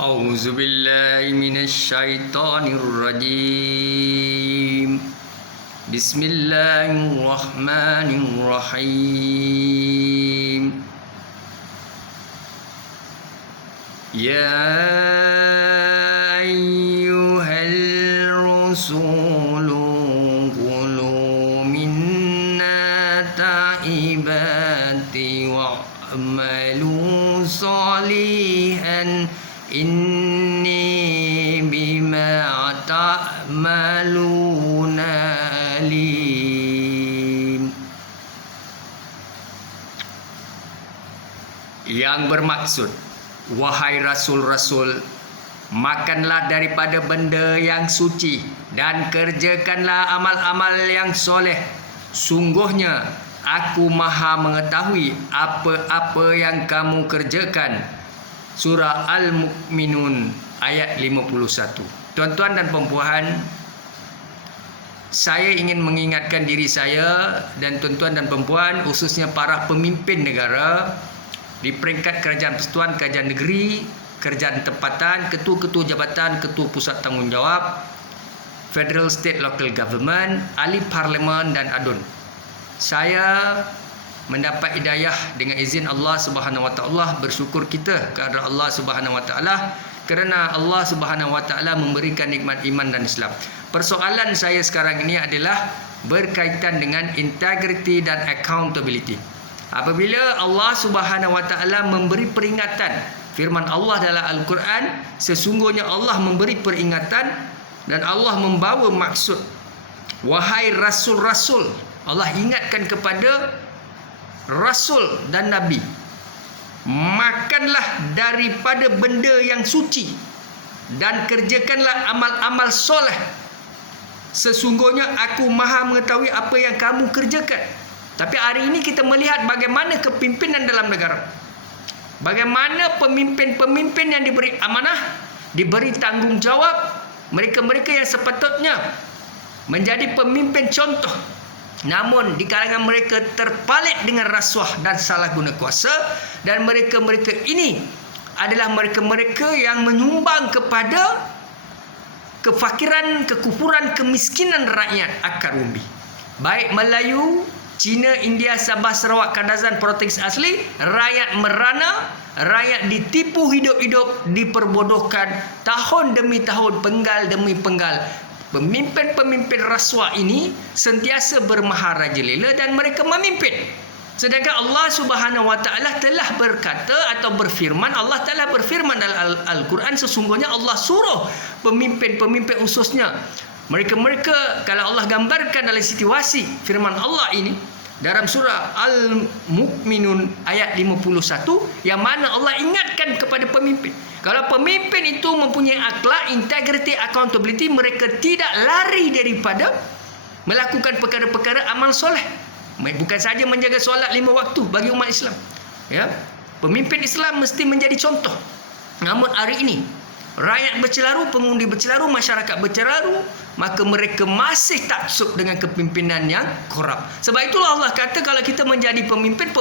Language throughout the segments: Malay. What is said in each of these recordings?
أعوذ بالله من الشيطان الرجيم بسم الله الرحمن الرحيم يا أيها الرسول كلوا من الطيبات واعملوا صالحا Inni bima ta'maluna alim. Yang bermaksud, wahai rasul-rasul, makanlah daripada benda yang suci dan kerjakanlah amal-amal yang soleh. Sungguhnya aku maha mengetahui apa-apa yang kamu kerjakan. Surah Al-Mu'minun ayat 51. Tuan-tuan dan puan-puan, saya ingin mengingatkan diri saya dan tuan-tuan dan puan-puan, khususnya para pemimpin negara di peringkat kerajaan persekutuan, kerajaan negeri, kerajaan tempatan, ketua-ketua jabatan, ketua pusat tanggungjawab, federal, state, local government, ahli parlimen dan adun. Saya mendapat hidayah dengan izin Allah Subhanahu Wa Taala, bersyukur kita kepada Allah Subhanahu Wa Taala kerana Allah Subhanahu Wa Taala memberikan nikmat iman dan Islam. Persoalan saya sekarang ini adalah berkaitan dengan integrity dan accountability. Apabila Allah Subhanahu Wa Taala memberi peringatan, firman Allah dalam Al-Quran, sesungguhnya Allah memberi peringatan dan Allah membawa maksud, wahai rasul-rasul, Allah ingatkan kepada Rasul dan Nabi, makanlah daripada benda yang suci dan kerjakanlah amal-amal soleh. Sesungguhnya aku maha mengetahui apa yang kamu kerjakan. Tapi hari ini kita melihat bagaimana kepimpinan dalam negara, bagaimana pemimpin-pemimpin yang diberi amanah, diberi tanggungjawab, mereka-mereka yang sepatutnya menjadi pemimpin contoh, namun di kalangan mereka terpalit dengan rasuah dan salah guna kuasa, dan mereka-mereka ini adalah mereka-mereka yang menyumbang kepada kefakiran, kekufuran, kemiskinan rakyat akar umbi. Baik Melayu, Cina, India, Sabah, Sarawak, Kadazan, Provinsi asli, rakyat merana, rakyat ditipu hidup-hidup, diperbodohkan tahun demi tahun, penggal demi penggal. Pemimpin-pemimpin rasuah ini sentiasa bermaharajalela dan mereka memimpin. Sedangkan Allah Subhanahu Wa Taala telah berkata atau berfirman, Allah Taala berfirman dalam Al-Quran, sesungguhnya Allah suruh pemimpin-pemimpin khususnya mereka-mereka, kalau Allah gambarkan dalam situasi firman Allah ini dalam surah Al-Mu'minun ayat 51, yang mana Allah ingatkan kepada pemimpin, kalau pemimpin itu mempunyai akhlak, integrity, accountability, mereka tidak lari daripada melakukan perkara-perkara amal soleh. Bukan saja menjaga solat 5 waktu bagi umat Islam, ya, pemimpin Islam mesti menjadi contoh. Namun hari ini rakyat bercelaru, pengundi bercelaru, masyarakat bercelaru, maka mereka masih taksub dengan kepimpinan yang korup. Sebab itulah Allah kata, kalau kita menjadi pemimpin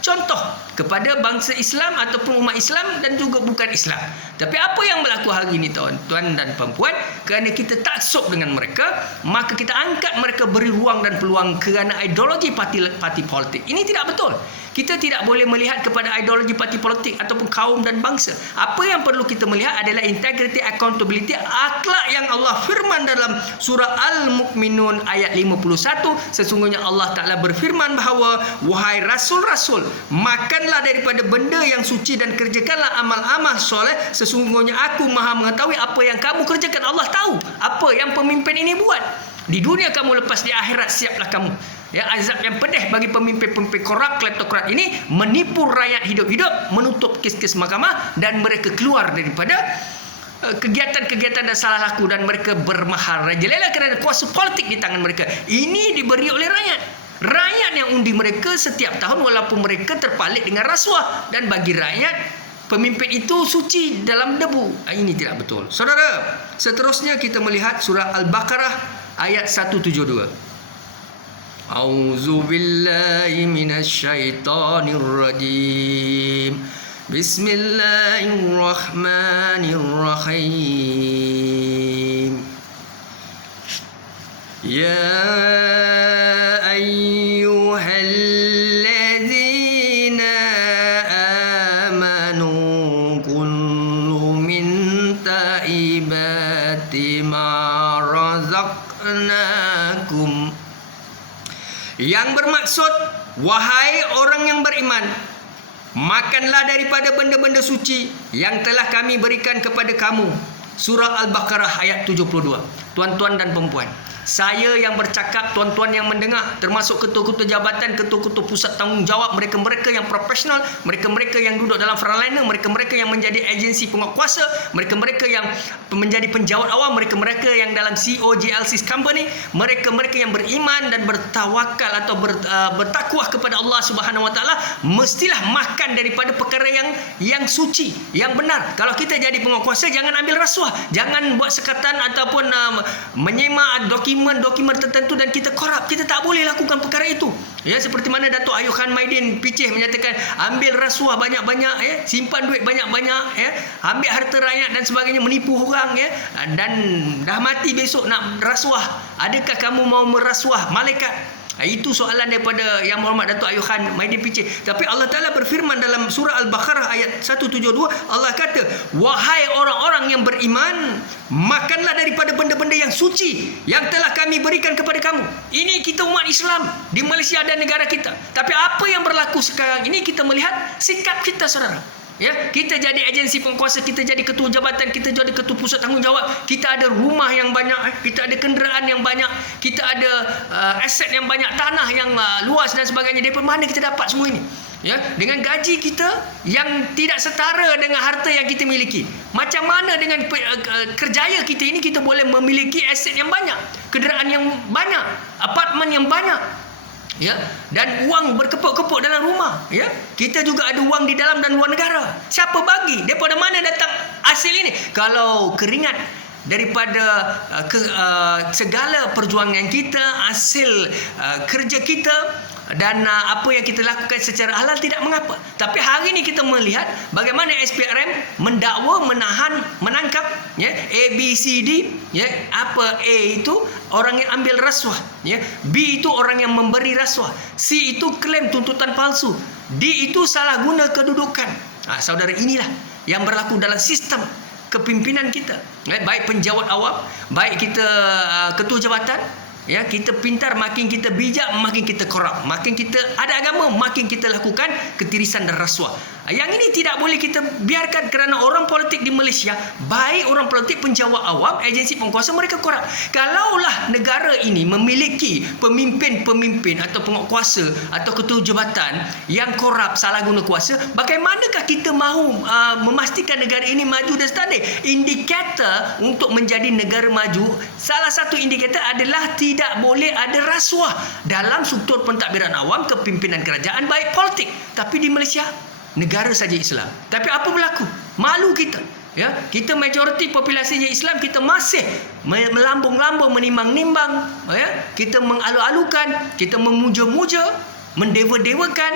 contoh kepada bangsa Islam ataupun umat Islam dan juga bukan Islam. Tapi apa yang berlaku hari ini tuan-tuan dan puan-puan, kerana kita taksub dengan mereka, maka kita angkat mereka, beri ruang dan peluang kerana ideologi parti politik. Ini tidak betul. Kita tidak boleh melihat kepada ideologi parti politik ataupun kaum dan bangsa. Apa yang perlu kita melihat adalah integrity, accountability, akhlak yang Allah firman dalam surah Al-Mu'minun ayat 51. Sesungguhnya Allah Ta'ala berfirman bahawa, wahai rasul-rasul, makanlah daripada benda yang suci dan kerjakanlah amal-amal soleh. Sesungguhnya aku maha mengetahui apa yang kamu kerjakan. Allah tahu apa yang pemimpin ini buat. Di dunia kamu, lepas di akhirat siaplah kamu. Ya, azab yang pedih bagi pemimpin-pemimpin korup, kleptokrat ini, menipu rakyat hidup-hidup, menutup kes-kes mahkamah, dan mereka keluar daripada kegiatan-kegiatan dan salah laku, dan mereka bermaharajalela kerana kuasa politik di tangan mereka. Ini diberi oleh rakyat. Rakyat yang undi mereka setiap tahun, walaupun mereka terpalit dengan rasuah, dan bagi rakyat pemimpin itu suci dalam debu. Ini tidak betul. Saudara, seterusnya kita melihat surah Al-Baqarah ayat 172. A'udzu billahi minasyaitonir rajim. Bismillahirrahmanirrahim. Ya ayyuhalladzina amanu kullu min taibati ma razaqnakum. Yang bermaksud, wahai orang yang beriman, makanlah daripada benda-benda suci yang telah kami berikan kepada kamu. Surah Al-Baqarah ayat 72. Tuan-tuan dan perempuan, saya yang bercakap, tuan-tuan yang mendengar, termasuk ketua-ketua jabatan, ketua-ketua pusat tanggungjawab, mereka-mereka yang profesional, mereka-mereka yang duduk dalam frontliner, mereka-mereka yang menjadi agensi penguatkuasa, mereka-mereka yang menjadi penjawat awam, mereka-mereka yang dalam CEO GLC company, mereka-mereka yang beriman dan bertawakal atau bertakwa kepada Allah Subhanahu Wa Taala, mestilah makan daripada perkara yang suci, yang benar. Kalau kita jadi penguatkuasa, jangan ambil rasuah, jangan buat sekatan ataupun menyemak dokumen tertentu dan kita korup. Kita tak boleh lakukan perkara itu. Ya, seperti mana Datuk Ayub Khan Maidin Picih menyatakan, ambil rasuah banyak-banyak, ya, simpan duit banyak-banyak, ya, ambil harta rakyat dan sebagainya, menipu orang, ya, dan dah mati besok nak rasuah. Adakah kamu mau merasuah malaikat? Itu soalan daripada Yang Berhormat Datuk Ayub Khan Maidin Picih. Tapi Allah Ta'ala berfirman dalam surah Al-Baqarah ayat 172, Allah kata, wahai orang-orang yang beriman, makanlah daripada benda-benda yang suci yang telah kami berikan kepada kamu. Ini kita umat Islam di Malaysia dan negara kita. Tapi apa yang berlaku sekarang ini, kita melihat sikap kita, saudara. Ya, kita jadi agensi penguasa, kita jadi ketua jabatan, kita jadi ketua pusat tanggungjawab, kita ada rumah yang banyak, kita ada kenderaan yang banyak, kita ada aset yang banyak, tanah yang luas dan sebagainya. Dari mana kita dapat semua ini? Ya, dengan gaji kita yang tidak setara dengan harta yang kita miliki. Macam mana dengan kerjaya kita ini kita boleh memiliki aset yang banyak, kenderaan yang banyak, apartmen yang banyak, ya, dan wang berkepuk-kepuk dalam rumah, ya. Kita juga ada wang di dalam dan luar negara. Siapa bagi? Daripada mana datang hasil ini? Kalau keringat daripada segala perjuangan kita, hasil kerja kita dan apa yang kita lakukan secara halal, tidak mengapa. Tapi hari ini kita melihat bagaimana SPRM mendakwa, menahan, menangkap, ya, ABCD, ya. Apa A itu orang yang ambil rasuah, ya. B itu orang yang memberi rasuah, C itu klaim tuntutan palsu, D itu salah guna kedudukan. Saudara, inilah yang berlaku dalam sistem kepimpinan kita, ya. Baik penjawat awam, baik kita ketua jabatan, ya, kita pintar, makin kita bijak, makin kita korup. Makin kita ada agama, makin kita lakukan ketirisan dan rasuah. Yang ini tidak boleh kita biarkan, kerana orang politik di Malaysia, baik orang politik, penjawat awam, agensi penguasa, mereka korup. Kalaulah negara ini memiliki pemimpin-pemimpin atau penguatkuasa atau ketua jabatan yang korup, salah guna kuasa, bagaimanakah kita mahu memastikan negara ini maju dan stabil? Indikator untuk menjadi negara maju, salah satu indikator adalah tidak boleh ada rasuah dalam struktur pentadbiran awam, kepimpinan kerajaan, baik politik. Tapi di Malaysia, negara saja Islam, tapi apa berlaku? Malu kita, ya. Kita majoriti populasinya Islam, kita masih melambung-lambung, menimbang-nimbang, ya. Kita mengalu-alukan, kita memuja-muja, mendewa-dewakan.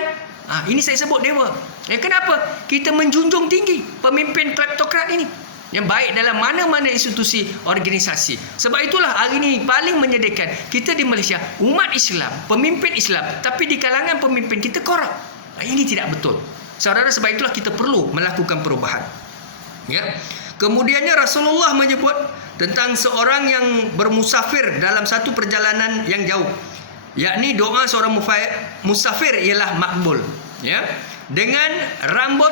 Ini saya sebut dewa. Kenapa? Kita menjunjung tinggi pemimpin kleptokrat ini, yang baik dalam mana-mana institusi organisasi. Sebab itulah hari ini paling menyedihkan, kita di Malaysia, umat Islam, pemimpin Islam, tapi di kalangan pemimpin kita korup. Ini tidak betul, saudara. Sebab itulah kita perlu melakukan perubahan, ya. Kemudiannya Rasulullah menyebut tentang seorang yang bermusafir dalam satu perjalanan yang jauh, yakni doa seorang musafir ialah makbul, ya, dengan rambut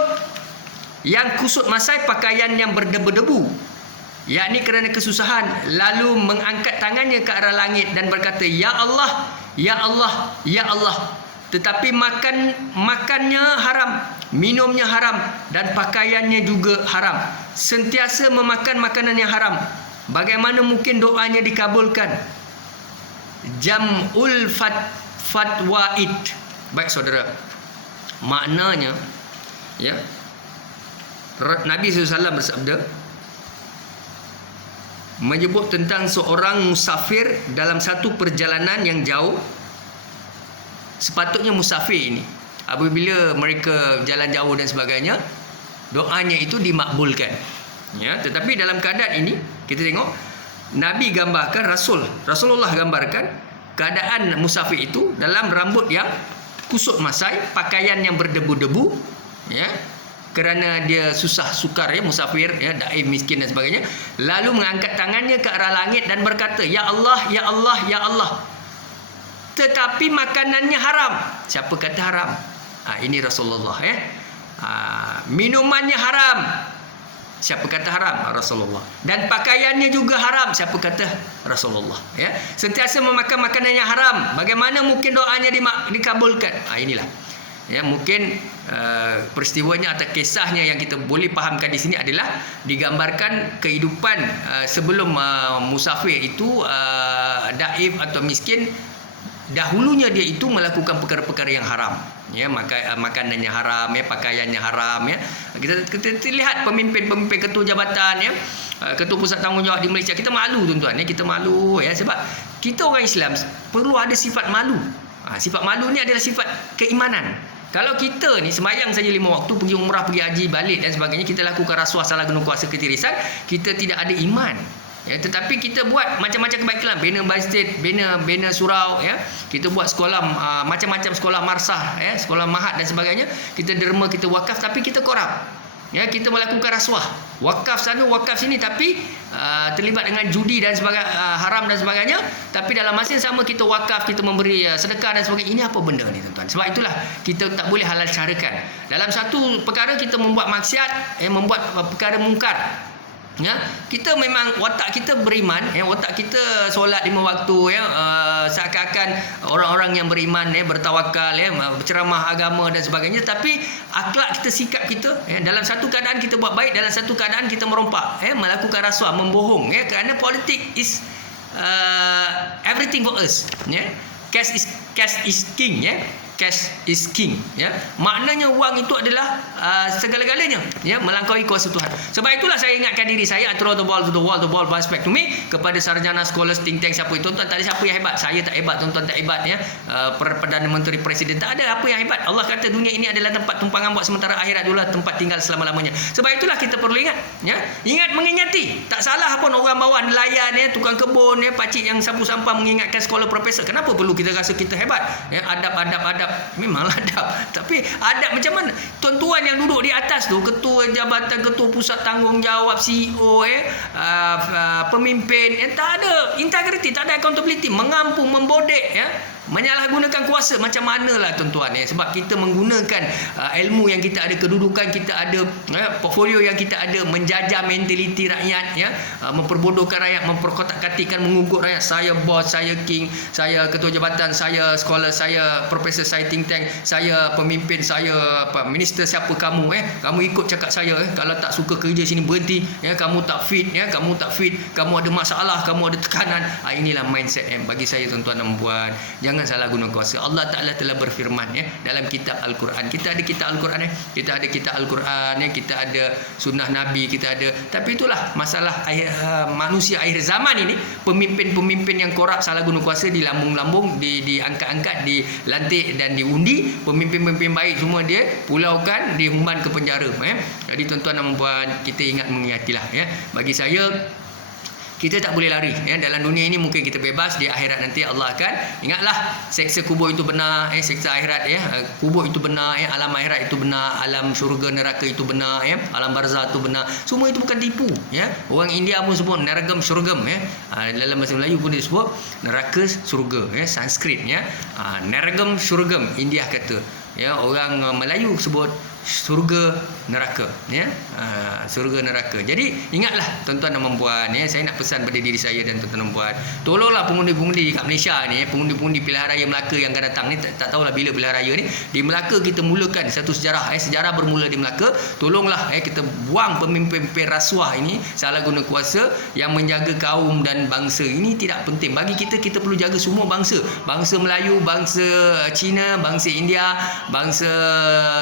yang kusut masai, pakaian yang berdebu-debu, yakni kerana kesusahan, lalu mengangkat tangannya ke arah langit dan berkata, ya Allah, ya Allah, ya Allah. Tetapi makannya haram, minumnya haram, dan pakaiannya juga haram. Sentiasa memakan makanan yang haram. Bagaimana mungkin doanya dikabulkan? Jam'ul fatwaid. Baik, saudara, maknanya, ya, Nabi SAW bersabda, menyebut tentang seorang musafir dalam satu perjalanan yang jauh. Sepatutnya musafir ini, apabila mereka jalan jauh dan sebagainya, doanya itu dimakbulkan. Ya, tetapi dalam keadaan ini kita tengok Nabi gambarkan, Rasulullah gambarkan keadaan musafir itu dalam rambut yang kusut masai, pakaian yang berdebu-debu, ya, kerana dia susah sukar, ya, musafir, ya, daif, miskin dan sebagainya. Lalu mengangkat tangannya ke arah langit dan berkata, ya Allah, ya Allah, ya Allah, tetapi makanannya haram. Siapa kata haram? Ini Rasulullah, ya. Minumannya haram. Siapa kata haram? Rasulullah. Dan pakaiannya juga haram. Siapa kata? Rasulullah. Ya, sentiasa memakan makanan yang haram. Bagaimana mungkin doanya dikabulkan? Inilah. Ya, mungkin peristiwanya atau kisahnya yang kita boleh fahamkan di sini adalah digambarkan kehidupan sebelum musafir itu daif atau miskin. Dahulunya dia itu melakukan perkara-perkara yang haram, ya, makanannya haram, ya, pakaiannya haram, ya. Kita lihat pemimpin ketua jabatan, ya, ketua pusat tanggungjawab di Malaysia, kita malu tuan-tuan, ya, kita malu, ya, sebab kita orang Islam perlu ada sifat malu. Sifat malu ni adalah sifat keimanan. Kalau kita ni sembahyang saja 5 waktu, pergi umrah, pergi haji, balik dan sebagainya, kita lakukan rasuah, salah guna kuasa, ketirisan, kita tidak ada iman. Ya, tetapi kita buat macam-macam kebaikan, bina masjid, bina surau, ya. Kita buat sekolah, macam-macam sekolah marsah, ya, sekolah mahat dan sebagainya. Kita derma, kita wakaf, tapi kita korup. Ya, kita melakukan rasuah. Wakaf sana, wakaf sini, tapi terlibat dengan judi dan sebagainya, haram dan sebagainya. Tapi dalam masa yang sama kita wakaf, kita memberi sedekah dan sebagainya. Ini apa benda ni, tuan-tuan? Sebab itulah kita tak boleh halal carakan. Dalam satu perkara kita membuat maksiat, membuat perkara mungkar. Ya, kita memang watak kita beriman, ya, watak kita solat 5 waktu, ya, seakan-akan orang-orang yang beriman, ya, bertawakal, ya, berceramah agama dan sebagainya, tapi akhlak kita, sikap kita, ya, dalam satu keadaan kita buat baik, dalam satu keadaan kita merompak, ya, melakukan rasuah, membohong, ya, kerana politik is everything for us, ya. Cash is king, ya. Cash is king, ya. Maknanya wang itu adalah segala-galanya, ya, melampaui kuasa Tuhan. Sebab itulah saya ingatkan diri saya, throw the ball to the wall, the ball bounce back to me, kepada sarjana, scholars, think tank, siapa itu, tuan-tuan, tak ada siapa yang hebat. Saya tak hebat, tuan-tuan tak hebat, ya. Perdana Menteri, Presiden, tak ada apa yang hebat. Allah kata dunia ini adalah tempat tumpangan buat sementara, akhirat dulu tempat tinggal selama-lamanya. Sebab itulah kita perlu ingat, ya. Ingat mengingati. Tak salah pun orang bawah nelayan, ya, tukang kebun, ya, pakcik yang sapu sampah mengingatkan sekolah profesor. Kenapa perlu kita rasa kita hebat? Ya, adab. Memanglah adab, tapi adab macam mana? Tuan-tuan yang duduk di atas tu, ketua jabatan, ketua pusat tanggungjawab, CEO, pemimpin, tak ada integriti, tak ada accountability, mengampung, membodek, ya, menyalahgunakan kuasa. Macam manalah, tuan-tuan, ya, sebab kita menggunakan ilmu yang kita ada, kedudukan kita ada, portfolio yang kita ada, menjajah mentaliti rakyat, ya, memperbodohkan rakyat, memperkotak-katikkan, mengugut rakyat. Saya bos, saya king, saya ketua jabatan, saya scholar, saya profesor, saya think tank, saya pemimpin, saya minister, siapa kamu, kamu ikut cakap saya, kalau tak suka kerja sini berhenti, ya, kamu tak fit, ya, kamu tak fit, kamu ada masalah, kamu ada tekanan. Inilah mindset, bagi saya, tuan-tuan dan puan. Jangan salah guna kuasa. Allah Ta'ala telah berfirman, ya, dalam kitab Al-Quran. Kita ada kitab Al-Quran, kita ada kitab Al-Quran, ya, kita ada sunnah Nabi, kita ada. Tapi itulah masalah manusia akhir zaman ini. Pemimpin-pemimpin yang korup, salah guna kuasa, dilambung-lambung, diangkat-angkat, dilantik dan diundi. Pemimpin-pemimpin baik semua dia pulaukan, dihumban ke penjara, ya. Jadi tuan-tuan dan puan, kita ingat mengingatilah, ya. Bagi saya, kita tak boleh lari, ya. Dalam dunia ini mungkin kita bebas, di akhirat nanti Allah akan, ingatlah, seksa kubur itu benar, seksa akhirat, ya. Kubur itu benar, ya. Alam akhirat itu benar, alam syurga neraka itu benar, ya. Alam barzah itu benar. Semua itu bukan tipu, ya. Orang India pun sebut neragam syurgam, ya. Dalam bahasa Melayu pun disebut neraka syurga, ya. Sanskrit, ya. Neragam syurgam, India kata, ya. Orang Melayu sebut surga neraka, ya. Surga neraka. Jadi ingatlah, tuan-tuan dan puan, ya, saya nak pesan pada diri saya dan tuan-tuan dan puan, tolonglah pengundi-pengundi kat Malaysia ni, pengundi-pengundi pilihan raya Melaka yang akan datang ni, tak tahulah bila pilihan raya ni. Di Melaka kita mulakan satu sejarah, sejarah bermula di Melaka. Tolonglah, kita buang pemimpin-pemimpin rasuah ini, salah guna kuasa, yang menjaga kaum dan bangsa ini tidak penting. Bagi kita perlu jaga semua bangsa. Bangsa Melayu, bangsa Cina, bangsa India, bangsa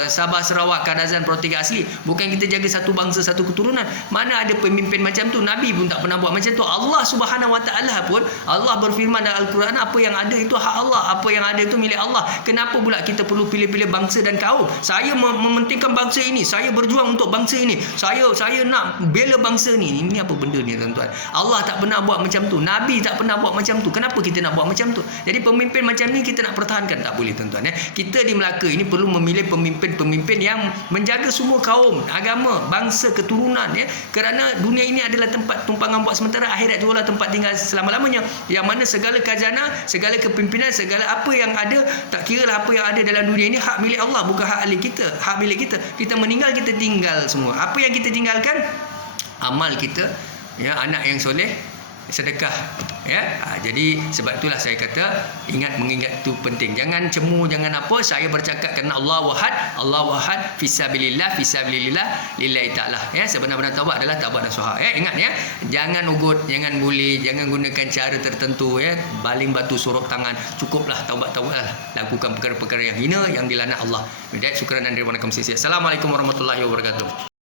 Sabah Sarawak, Kadazan, Pertiga Asli, generasi, bukan kita jaga satu bangsa, satu keturunan. Mana ada pemimpin macam tu? Nabi pun tak pernah buat macam tu. Allah Subhanahu Wa Taala pun, Allah berfirman dalam Al-Quran, apa yang ada itu hak Allah, apa yang ada itu milik Allah. Kenapa pula kita perlu pilih-pilih bangsa dan kaum? Saya mementingkan bangsa ini, saya berjuang untuk bangsa ini, saya nak bela bangsa ni. Ini apa benda ni tuan-tuan? Allah tak pernah buat macam tu, Nabi tak pernah buat macam tu. Kenapa kita nak buat macam tu? Jadi pemimpin macam ni kita nak pertahankan? Tak boleh tuan-tuan. Kita di Melaka ini perlu memilih pemimpin-pemimpin yang menjaga semua kaum, agama, bangsa, keturunan, kerana dunia ini adalah tempat tumpangan buat sementara, akhirat itu adalah tempat tinggal selama-lamanya, yang mana segala khazanah, segala kepimpinan, segala apa yang ada, tak kira lah apa yang ada dalam dunia ini, hak milik Allah, bukan hak milik kita. Hak milik kita. Kita meninggal, kita tinggal semua. Apa yang kita tinggalkan? Amal kita, anak yang soleh, sedekah, jadi sebab itulah saya kata mengingat itu penting. Jangan cemu, jangan apa. Saya bercakap kerana Allah wahad fisabilillah lillahi ta'ala. Sebenar-benar taubat adalah taubat nasuha. Ingat jangan ugut, jangan bully, jangan gunakan cara tertentu, baling batu sorok tangan. Cukuplah taubat-taubatlah. Lakukan perkara-perkara yang hina, yang dilaknat Allah. Syukran dan terima kasih. Assalamualaikum warahmatullahi wabarakatuh.